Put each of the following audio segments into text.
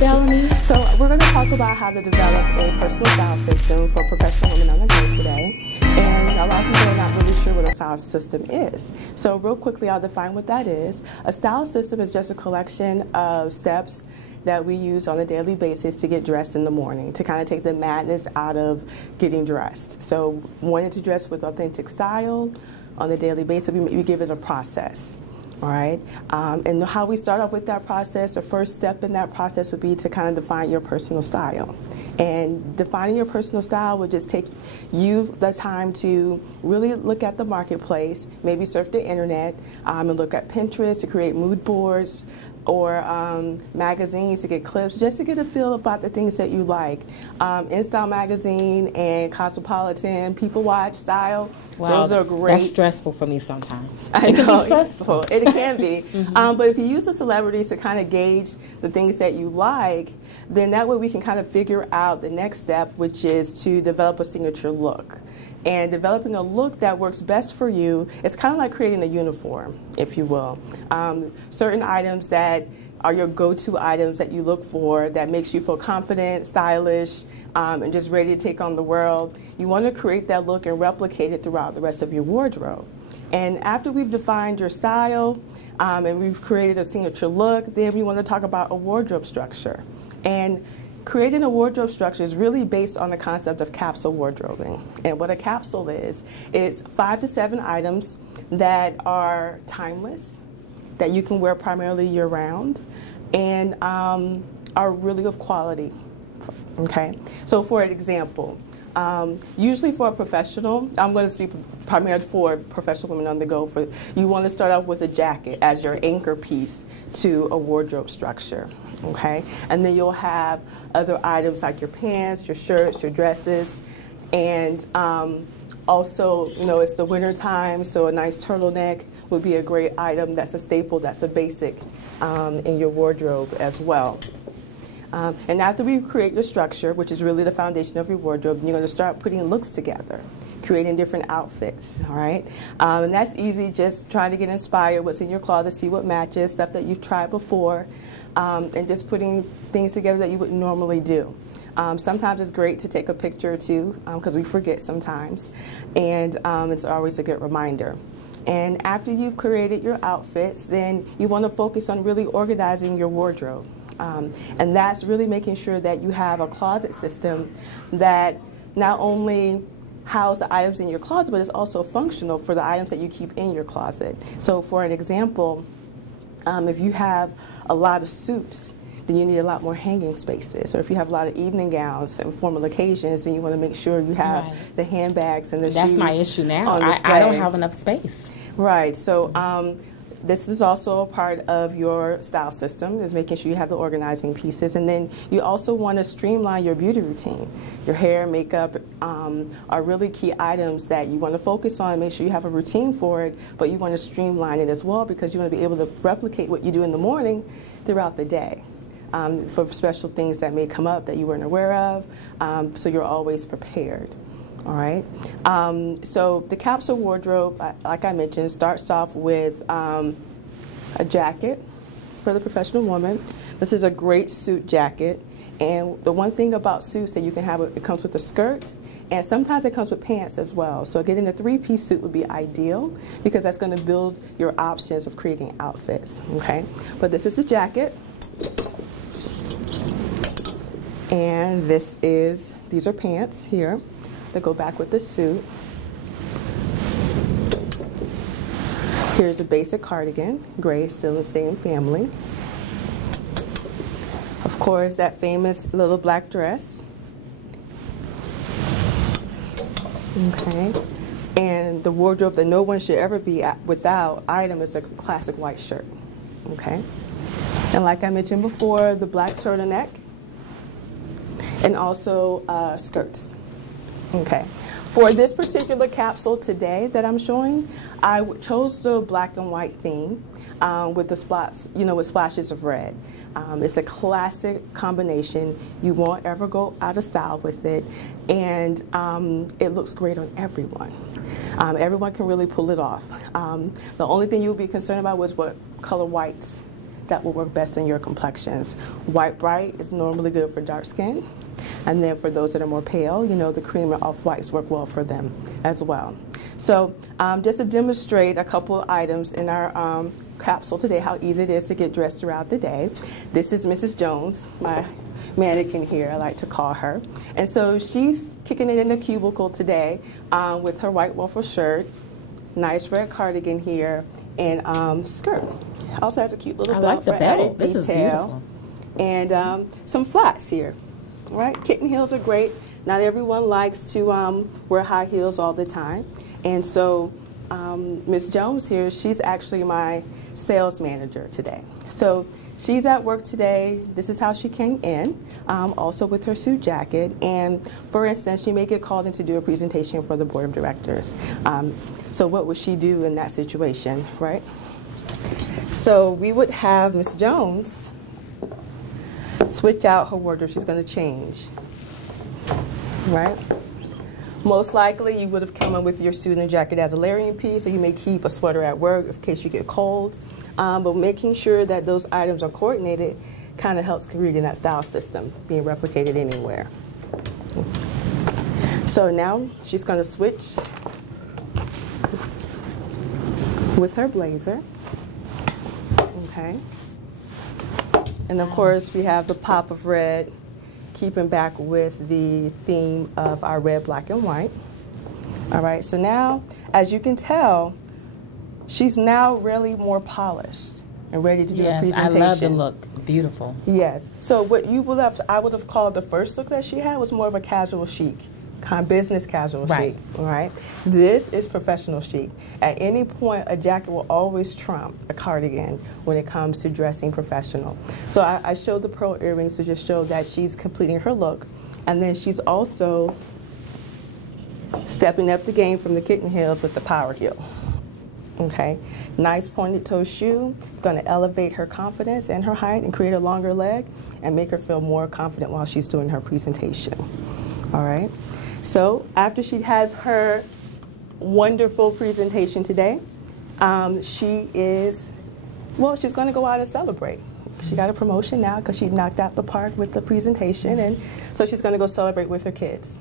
Bellamy. So we're going to talk about how to develop a personal style system for professional women on the go today. And a lot of people are not really sure what a style system is. So real quickly, I'll define what that is. A style system is just a collection of steps that we use on a daily basis to get dressed in the morning, to kind of take the madness out of getting dressed. So wanting to dress with authentic style on a daily basis, we give it a process. All right, and how we start off with that process, the first step in that process would be to kind of define your personal style. And defining your personal style would just take you the time to really look at the marketplace, maybe surf the internet, and look at Pinterest to create mood boards, or magazines to get clips, just to get a feel about the things that you like. InStyle magazine and Cosmopolitan, People Watch, Style. Wow, those are great. That's stressful for me sometimes. It can be stressful. It can be. But if you use the celebrities to kind of gauge the things that you like, then that way we can kind of figure out the next step, which is to develop a signature look. And developing a look that works best for you is kind of like creating a uniform, if you will. Certain items that are your go-to items that you look for that makes you feel confident, stylish, and just ready to take on the world. You want to create that look and replicate it throughout the rest of your wardrobe. And after we've defined your style and we've created a signature look, then we want to talk about a wardrobe structure. And creating a wardrobe structure is really based on the concept of capsule wardrobing. And what a capsule is 5 to 7 items that are timeless, that you can wear primarily year-round, and are really of quality. Okay, so for an example, usually for a professional, I'm going to speak primarily for professional women on the go, you want to start out with a jacket as your anchor piece to a wardrobe structure, okay? And then you'll have other items like your pants, your shirts, your dresses, and also, you know, it's the winter time, so a nice turtleneck would be a great item. That's a staple, that's a basic in your wardrobe as well. And after we create your structure, which is really the foundation of your wardrobe, you're going to start putting looks together, creating different outfits, all right? And that's easy, just trying to get inspired, what's in your closet, see what matches, stuff that you've tried before, and just putting things together that you wouldn't normally do. Sometimes it's great to take a picture or two, because we forget sometimes, and it's always a good reminder. And after you've created your outfits, then you want to focus on really organizing your wardrobe. And that's really making sure that you have a closet system that not only house the items in your closet, but it's also functional for the items that you keep in your closet. So for an example, if you have a lot of suits, then you need a lot more hanging spaces. Or if you have a lot of evening gowns and formal occasions, then you want to make sure you have the handbags and the shoes. That's my issue now. I don't have enough space. Right. So this is also a part of your style system, is making sure you have the organizing pieces. And then you also want to streamline your beauty routine. Your hair, makeup are really key items that you want to focus on, make sure you have a routine for it, but you want to streamline it as well, because you want to be able to replicate what you do in the morning throughout the day. For special things that may come up that you weren't aware of, so you're always prepared. All right. So the capsule wardrobe, like I mentioned, starts off with a jacket for the professional woman. This is a great suit jacket, and the one thing about suits that you can have, it comes with a skirt, and sometimes it comes with pants as well. So getting a 3-piece suit would be ideal, because that's going to build your options of creating outfits. Okay. But this is the jacket. And these are pants here that go back with the suit. Here's a basic cardigan, gray, still the same family. Of course, that famous little black dress. Okay. And the wardrobe that no one should ever be without item is a classic white shirt. Okay. And like I mentioned before, the black turtleneck, and also skirts. Okay. For this particular capsule today that I'm showing, I chose the black and white theme with the spots, with splashes of red. It's a classic combination. You won't ever go out of style with it, and it looks great on everyone. Everyone can really pull it off. The only thing you'll be concerned about was what color whites that will work best in your complexions. White bright is normally good for dark skin. And then for those that are more pale, you know, the cream and off-whites work well for them as well. So just to demonstrate a couple of items in our capsule today, how easy it is to get dressed throughout the day. This is Mrs. Jones, my mannequin here, I like to call her. And so she's kicking it in the cubicle today with her white waffle shirt, nice red cardigan here, and skirt. Also has a cute little belt for added This is beautiful. And some flats here. All right, kitten heels are great. Not everyone likes to wear high heels all the time. And so Miss Jones here, she's actually my sales manager today. So she's at work today. This is how she came in, also with her suit jacket. And for instance, she may get called in to do a presentation for the board of directors. So what would she do in that situation, right? So we would have Miss Jones switch out her wardrobe. She's going to change, right? Most likely you would have come in with your suit and jacket as a layering piece, or you may keep a sweater at work in case you get cold. But making sure that those items are coordinated kind of helps creating that style system being replicated anywhere. So now she's going to switch with her blazer. Okay. And of course we have the pop of red, keeping back with the theme of our red, black, and white. All right, so now, as you can tell, she's now really more polished and ready to do a presentation. I love the look. Beautiful. Yes. So what you would have, I would have called the first look that she had was more of a casual chic, kind of business casual chic. All right. This is professional chic. At any point, a jacket will always trump a cardigan when it comes to dressing professional. So I showed the pearl earrings to just show that she's completing her look, and then she's also stepping up the game from the kitten heels with the power heel. Okay, nice pointed toe shoe, going to elevate her confidence and her height and create a longer leg and make her feel more confident while she's doing her presentation. All right, so after she has her wonderful presentation today, she's going to go out and celebrate. She got a promotion now because she knocked out the park with the presentation, and so she's going to go celebrate with her kids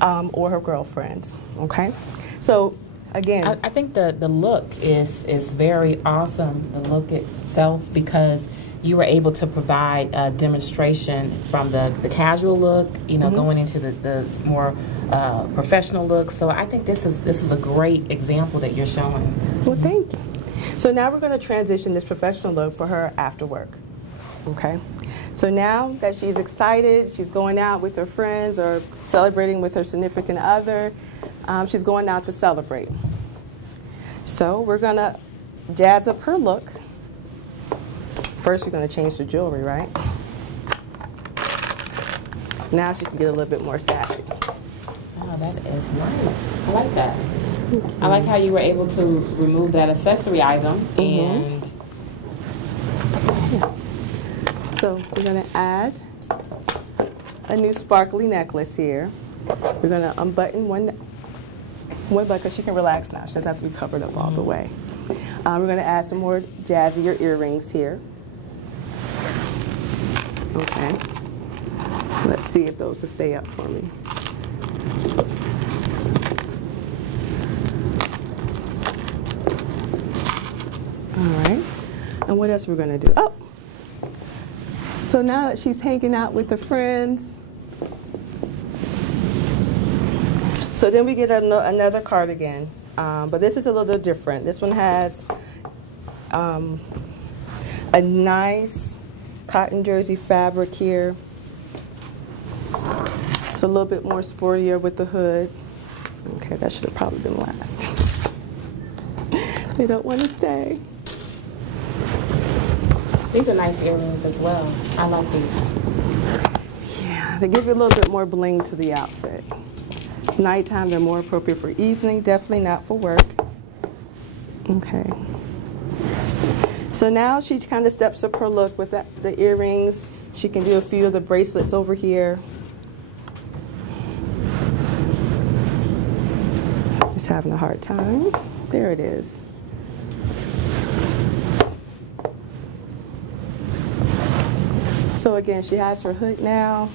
or her girlfriends. Okay, so again, I think the look is very awesome, the look itself, because you were able to provide a demonstration from the casual look, you know, going into the more professional look. So I think this is a great example that you're showing. Well, thank you. So now we're going to transition this professional look for her after work. Okay. So now that she's excited, she's going out with her friends or celebrating with her significant other, she's going out to celebrate. So we're going to jazz up her look. First, you're going to change the jewelry, right? Now she can get a little bit more sassy. Oh, that is nice. I like that. I like how you were able to remove that accessory item. And so we're going to add a new sparkly necklace here. We're going to unbutton one button because she can relax now. She doesn't have to be covered up all the way. We're going to add some more jazzier earrings here. Okay. Let's see if those will stay up for me. All right. And what else we're going to do? Oh. So now that she's hanging out with her friends, so then we get another cardigan, but this is a little different. This one has a nice cotton jersey fabric here. It's a little bit more sportier with the hood. Okay, that should have probably been last. They don't want to stay. these are nice earrings as well. I like these. Yeah, they give you a little bit more bling to the outfit. It's nighttime, they're more appropriate for evening, definitely not for work. Okay. So now she kind of steps up her look with the earrings. She can do a few of the bracelets over here. It's having a hard time. There it is. So again, she has her hood now.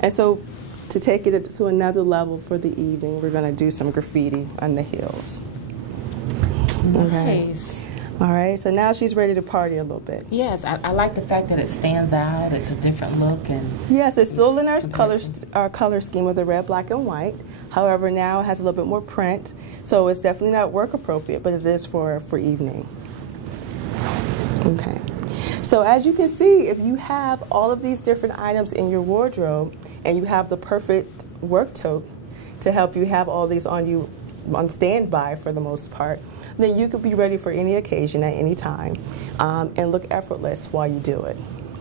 And so to take it to another level for the evening, we're going to do some graffiti on the heels. Nice. Okay. All right, so now she's ready to party a little bit. Yes, I like the fact that it stands out. It's a different look. And yes, it's still in our color scheme of the red, black, and white. However, now it has a little bit more print. So it's definitely not work appropriate, but it is for evening. Okay. So as you can see, if you have all of these different items in your wardrobe and you have the perfect work tote to help you have all these on you on standby for the most part, then you could be ready for any occasion at any time and look effortless while you do it.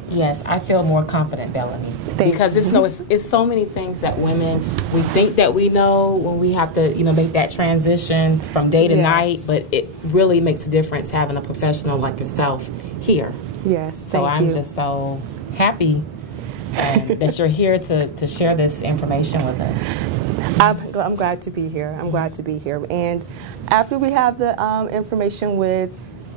Yes, I feel more confident, Bellamy, because it's so many things that women, we think that we know when we have to make that transition from day to night, but it really makes a difference having a professional like yourself here. Yes, so I'm just so happy that you're here to share this information with us. I'm glad to be here. I'm glad to be here. And after we have the information with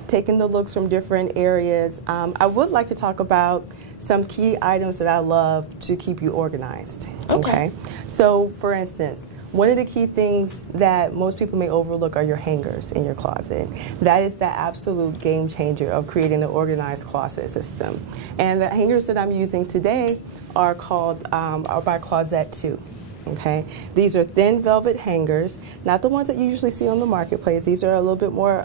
taking the looks from different areas, I would like to talk about some key items that I love to keep you organized. Okay. So, for instance, one of the key things that most people may overlook are your hangers in your closet. That is the absolute game changer of creating an organized closet system. And the hangers that I'm using today are by Closet 2. Okay, these are thin velvet hangers, not the ones that you usually see on the marketplace. These are a little bit more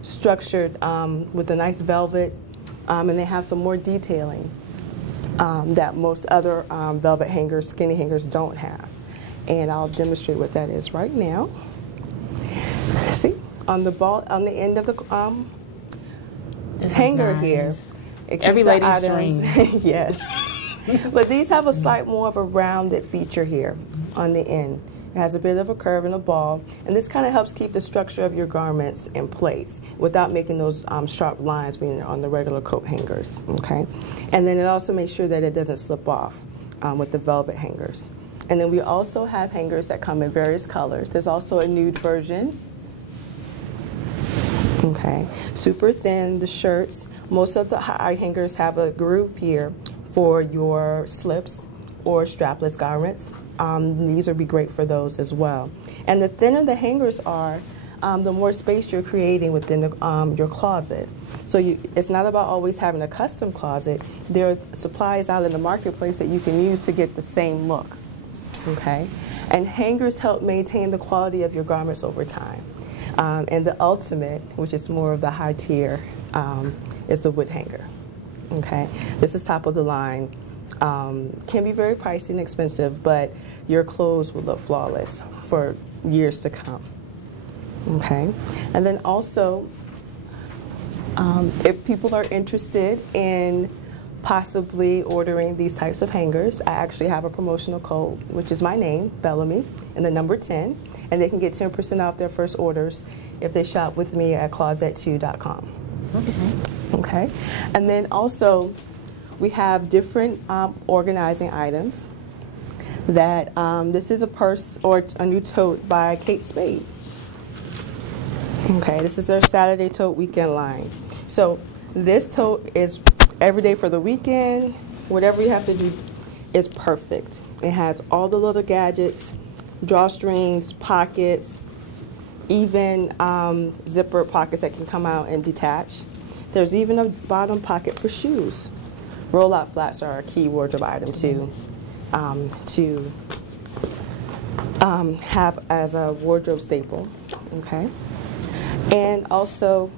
structured with a nice velvet, and they have some more detailing that most other velvet hangers, skinny hangers, don't have. And I'll demonstrate what that is right now. See, on the end of the hanger here, it keeps every lady's dream. Yes. But these have a slight more of a rounded feature here on the end. It has a bit of a curve and a ball, and this kind of helps keep the structure of your garments in place without making those sharp lines when you're on the regular coat hangers, okay? And then it also makes sure that it doesn't slip off with the velvet hangers. And then we also have hangers that come in various colors. There's also a nude version. Okay, super thin, the shirts. Most of the high hangers have a groove here for your slips or strapless garments. These would be great for those as well. And the thinner the hangers are, the more space you're creating within your closet. So it's not about always having a custom closet. There are supplies out in the marketplace that you can use to get the same look. Okay? And hangers help maintain the quality of your garments over time. And the ultimate, which is more of the high tier, is the wood hanger. Okay, this is top of the line. Can be very pricey and expensive, but your clothes will look flawless for years to come. Okay, and then also, if people are interested in possibly ordering these types of hangers, I actually have a promotional code, which is my name, Bellamy, and the number 10, and they can get 10% off their first orders if they shop with me at closet2.com. Okay, and then also we have different organizing items that this is a purse or a new tote by Kate Spade. Okay, this is our Saturday tote weekend line. So this tote is every day for the weekend, whatever you have to do is perfect. It has all the little gadgets, drawstrings, pockets, even zipper pockets that can come out and detach. There's even a bottom pocket for shoes. Roll-out flats are a key wardrobe item to have as a wardrobe staple, okay? And also,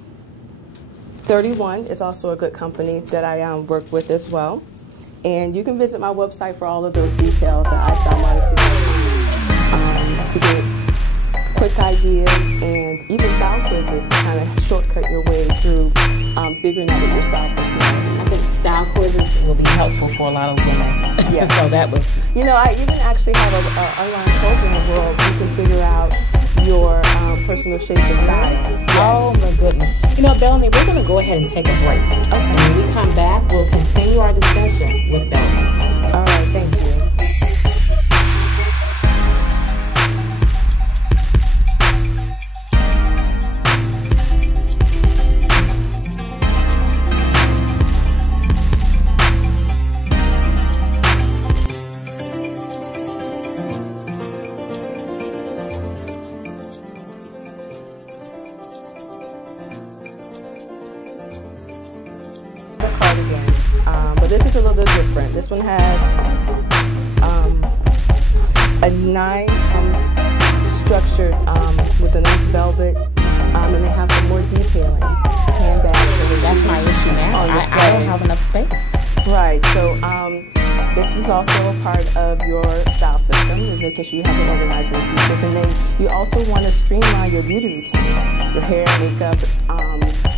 31 is also a good company that I work with as well. And you can visit my website for all of those details at iStyleModesty.com to get quick ideas and even style quizzes to kind of shortcut your way through figuring out what your style personality. I think style quizzes will be helpful for a lot of women. Yeah. So that was. You know, I even actually have an online program where you can figure out your personal shape and style. Yes. Oh my goodness. You know, Bellamy, we're going to go ahead and take a break. Okay. And when we come back, we'll continue our discussion with Bellamy. All right, thank you. different. This one has a nice structured with a nice velvet, and they have some more detailing. Handbags. That's my issue now. I don't have enough space. Right. So this is also a part of your style system, is making sure you have an organizing pieces. And then you also want to streamline your beauty routine. Your hair, makeup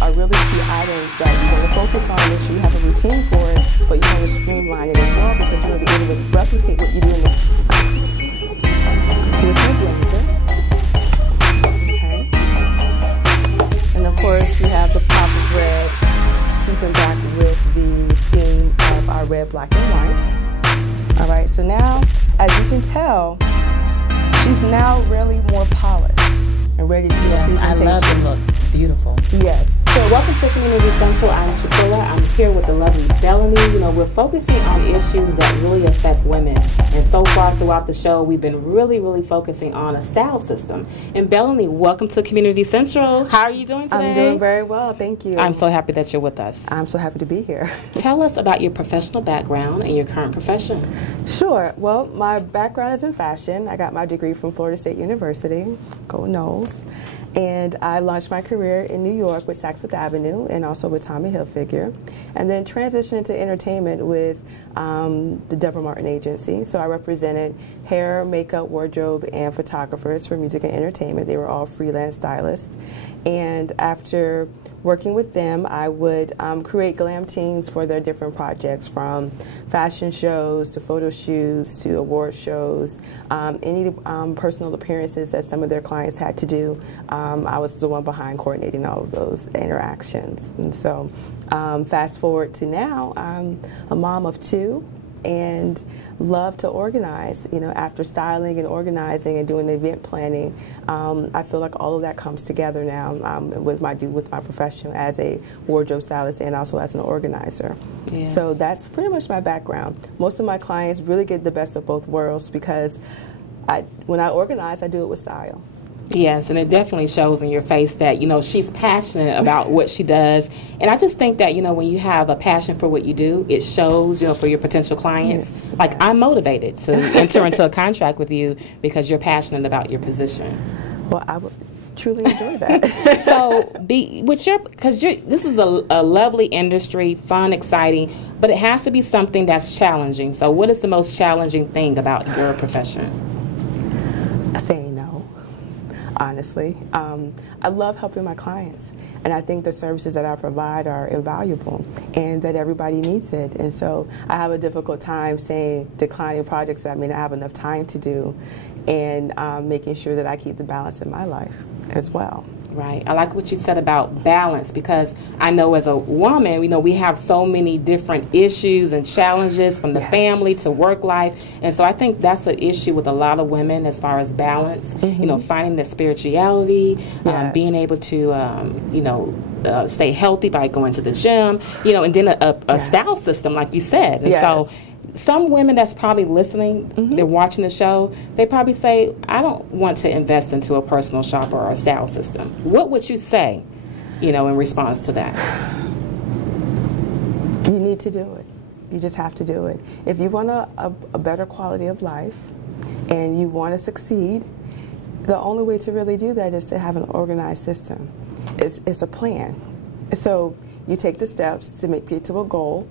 are really key items that you want to focus on. Make sure you have a routine for it, but you want to streamline it as well because you want to be able to replicate what you do in the with your blazer. Okay. And of course, we have the pop of red, keeping back with the theme of our red, black, and white. All right, so now, as you can tell, she's now really more polished and ready to do a presentation. I love the look. Beautiful. Yes. So welcome to Community Essential. I'm Shaquilla. I'm here with the lovely Bellamy. You know, we're focusing on issues that really affect women. And so far throughout the show, we've been really focusing on a style system. And Bellamy, welcome to Community Central. How are you doing today? I'm doing very well, thank you. I'm so happy that you're with us. I'm so happy to be here. Tell us about your professional background and your current profession. Sure. Well, my background is in fashion. I got my degree from Florida State University, go Noles. And I launched my career in New York with Saks Fifth Avenue and also with Tommy Hilfiger, and then transitioned into entertainment with the Deborah Martin Agency. So I represented hair, makeup, wardrobe, and photographers for music and entertainment. They were all freelance stylists. And after working with them, I would create glam teams for their different projects, from fashion shows to photo shoots to award shows, any personal appearances that some of their clients had to do. I was the one behind coordinating all of those interactions. And so fast forward to now, I'm a mom of 2 and love to organize. You know, after styling and organizing and doing event planning, I feel like all of that comes together now with my profession as a wardrobe stylist and also as an organizer. Yes. So that's pretty much my background. Most of my clients really get the best of both worlds because when I organize, I do it with style. Yes, and it definitely shows in your face that, you know, she's passionate about what she does. And I just think that, you know, when you have a passion for what you do, it shows, you know, for your potential clients. Yes. Like, I'm motivated to enter into a contract with you because you're passionate about your position. Well, I would truly enjoy that. So, because this is a lovely industry, fun, exciting, but it has to be something that's challenging. So what is the most challenging thing about your profession? Saying no. Honestly, I love helping my clients, and I think the services that I provide are invaluable and that everybody needs it. And so I have a difficult time declining projects that I may not have enough time to do, and making sure that I keep the balance in my life as well. Right. I like what you said about balance, because I know as a woman, you know, we have so many different issues and challenges from the Yes. family to work life. And so I think that's an issue with a lot of women as far as balance, you know, finding that spirituality, Yes. being able to, you know, stay healthy by going to the gym, you know, and then a Yes. style system, like you said. And Yes. so some women that's probably listening, they're watching the show, they probably say, I don't want to invest into a personal shopper or a style system. What would you say, you know, in response to that? You need to do it. You just have to do it. If you want a better quality of life and you want to succeed, the only way to really do that is to have an organized system. It's a plan. So you take the steps to get to a goal,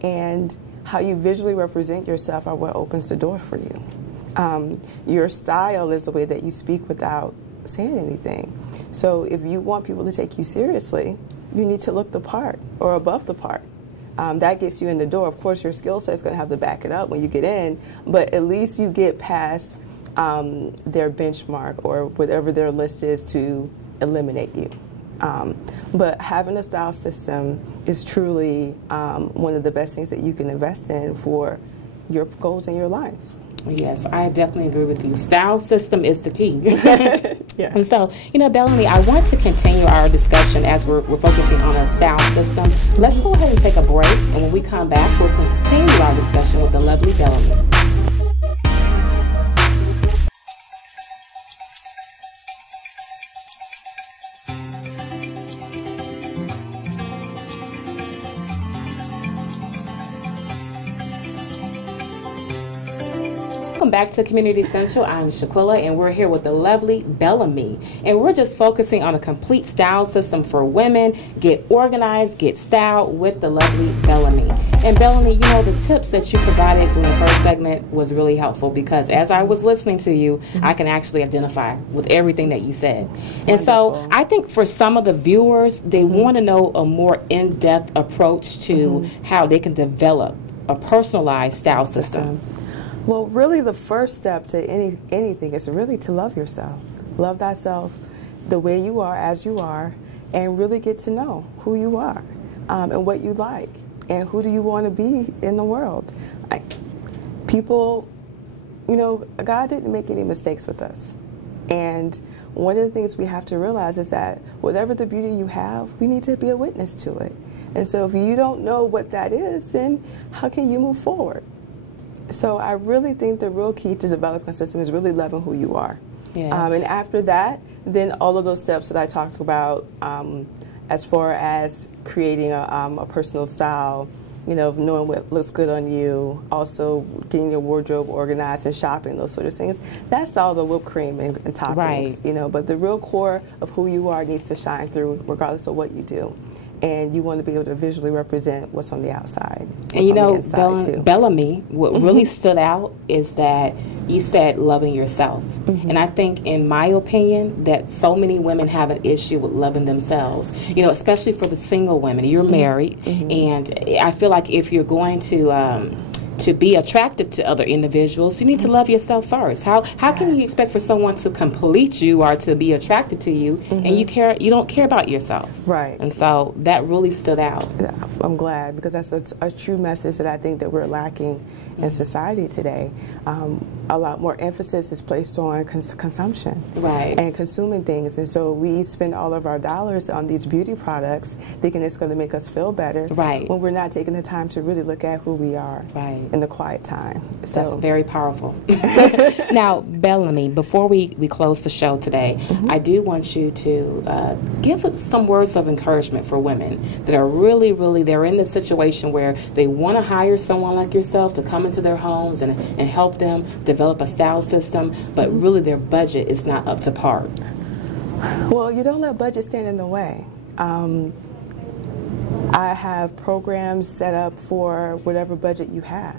and how you visually represent yourself are what opens the door for you. Your style is the way that you speak without saying anything. So if you want people to take you seriously, you need to look the part or above the part. That gets you in the door. Of course, your skill set is going to have to back it up when you get in, but at least you get past their benchmark or whatever their list is to eliminate you. But having a style system is truly one of the best things that you can invest in for your goals in your life. Yes, I definitely agree with you. Style system is the key. Yeah. And so, you know, Bellamy, I want to continue our discussion as we're focusing on a style system. Let's go ahead and take a break, and when we come back, we'll continue our discussion with the lovely Bellamy. Welcome back to Community Essential. I'm Shaquilla, and we're here with the lovely Bellamy. And we're just focusing on a complete style system for women. Get organized, get styled with the lovely Bellamy. And Bellamy, you know, the tips that you provided during the first segment was really helpful because as I was listening to you, I can actually identify with everything that you said. And so I think for some of the viewers, they want to know a more in-depth approach to how they can develop a personalized style system. Well, really the first step to anything is really to love yourself. Love thyself the way you are, as you are, and really get to know who you are and what you like and who do you want to be in the world. People, you know, God didn't make any mistakes with us. And one of the things we have to realize is that whatever the beauty you have, we need to be a witness to it. And so if you don't know what that is, then how can you move forward? So I really think the real key to developing a system is really loving who you are. Yes. And after that, then all of those steps that I talked about as far as creating a personal style, you know, knowing what looks good on you, also getting your wardrobe organized and shopping, those sort of things. That's all the whipped cream and toppings, right. You know, but the real core of who you are needs to shine through regardless of what you do. And you want to be able to visually represent what's on the outside. And you know, Bellamy, what really stood out is that you said loving yourself. And I think, in my opinion, that so many women have an issue with loving themselves. You know, especially for the single women. You're married, and I feel like if you're going to be attractive to other individuals, you need to love yourself first. How can you expect for someone to complete you or to be attracted to you and you don't care about yourself? Right. And so that really stood out. Yeah, I'm glad, because that's a true message that I think that we're lacking in society today. A lot more emphasis is placed on consumption, right, and consuming things, and so we spend all of our dollars on these beauty products thinking it's going to make us feel better, right, when we're not taking the time to really look at who we are, right, in the quiet time. So that's very powerful. Now, Bellamy, before we close the show today, I do want you to give some words of encouragement for women that are really, they're in the situation where they want to hire someone like yourself to come into their homes and help them develop a style system, but really their budget is not up to par. Well, you don't let budget stand in the way. I have programs set up for whatever budget you have.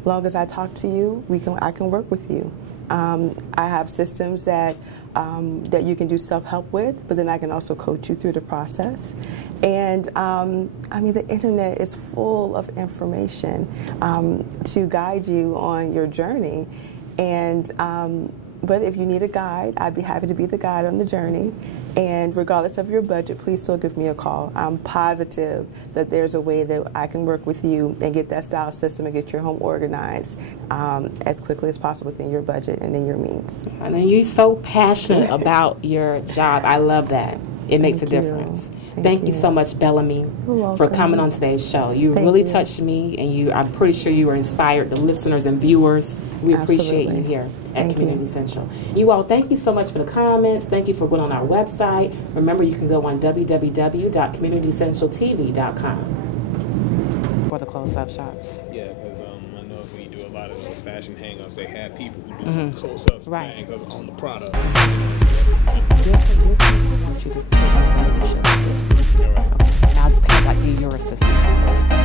As long as I talk to you, I can work with you. I have systems that you can do self-help with, but then I can also coach you through the process. And I mean, the internet is full of information to guide you on your journey. And but if you need a guide, I'd be happy to be the guide on the journey. And regardless of your budget, please still give me a call. I'm positive that there's a way that I can work with you and get that style system and get your home organized as quickly as possible within your budget and in your means. And then you're so passionate about your job. I love that. It makes a difference. Thank you so much, Bellamy, for coming on today's show. You really touched me, and I'm pretty sure you were inspired the listeners and viewers. We appreciate you here at Community Essential. You all, thank you so much for the comments. Thank you for going on our website. Remember, you can go on www.communityessentialtv.com for the close-up shots. Yeah, because I know if we do a lot of those fashion hang-ups, they have people who do close-ups on the product. Now, I'll do your assistant.